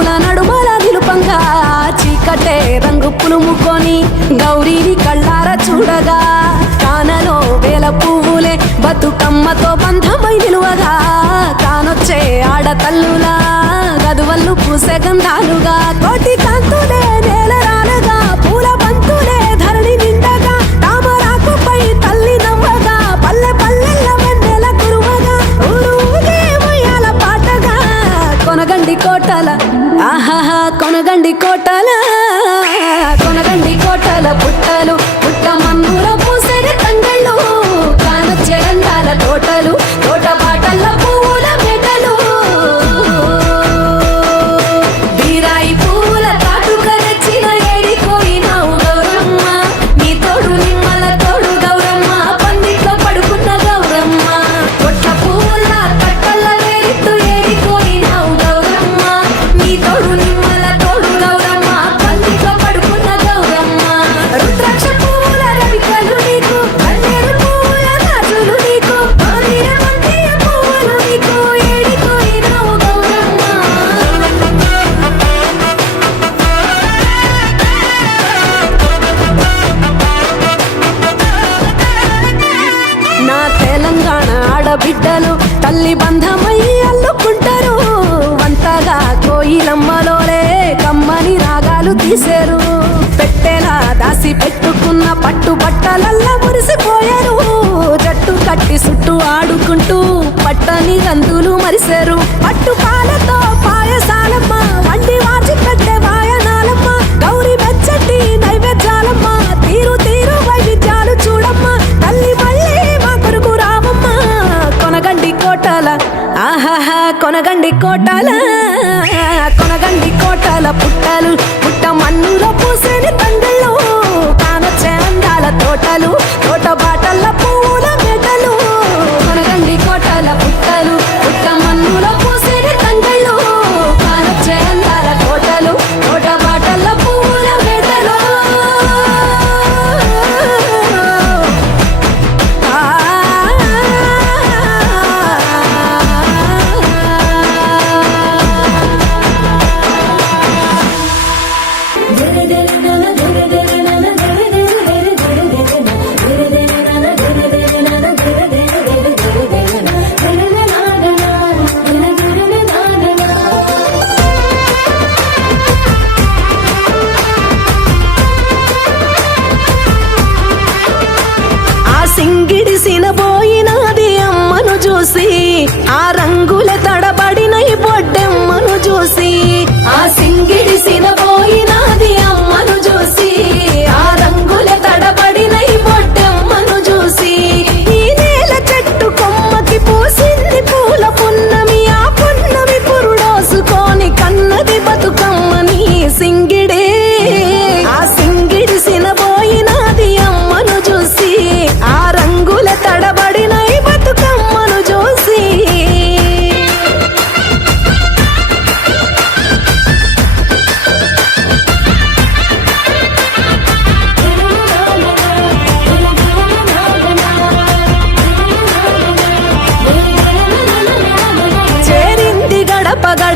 నడుముల నడుమల నిలుపంగా చీకటే రంగు పులుముకొని గౌరీని కళ్ళార చూడగా కానలో వేల పువ్వులే బతుకమ్మతో బంధమై నిలువగా కానొచ్చే ఆడతల్లులా గదువల్లు పూసే గంధాలుగా కోటి కాంతులే నేల రానుగా கொனகண்டி கோட்டால கொனகண்டி పుట్టలు আর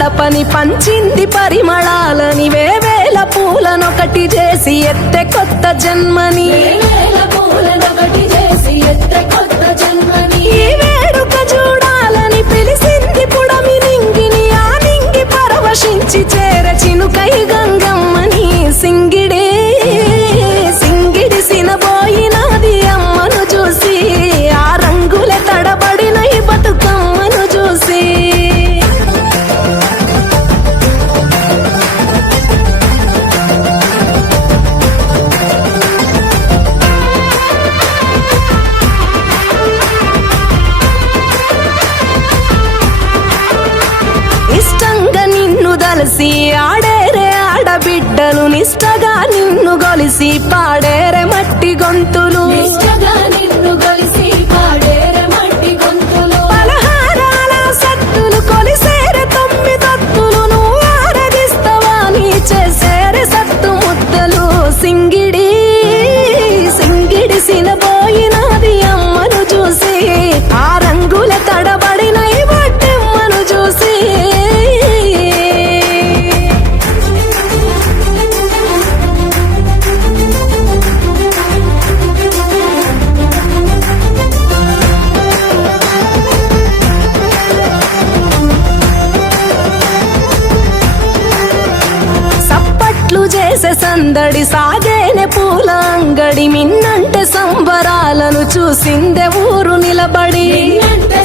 కడపని పంచింది పరిమళాలని వేవేల పూలనొకటి చేసి ఎత్తె కొత్త జన్మని. పూలనొకటి చేసి ఎత్తె కొత్త జన్మని. ఈ వేడుక చూడ కలిసి ఆడేరే ఆడబిడ్డలు నిష్టగా నిన్ను గొలిసి పాడేరే మట్టి గొంతులు. చేసే సందడి సాగేనే పూల అంగడి మిన్నంటే సంబరాలను చూసిందే ఊరు నిలబడి. నిన్నంటే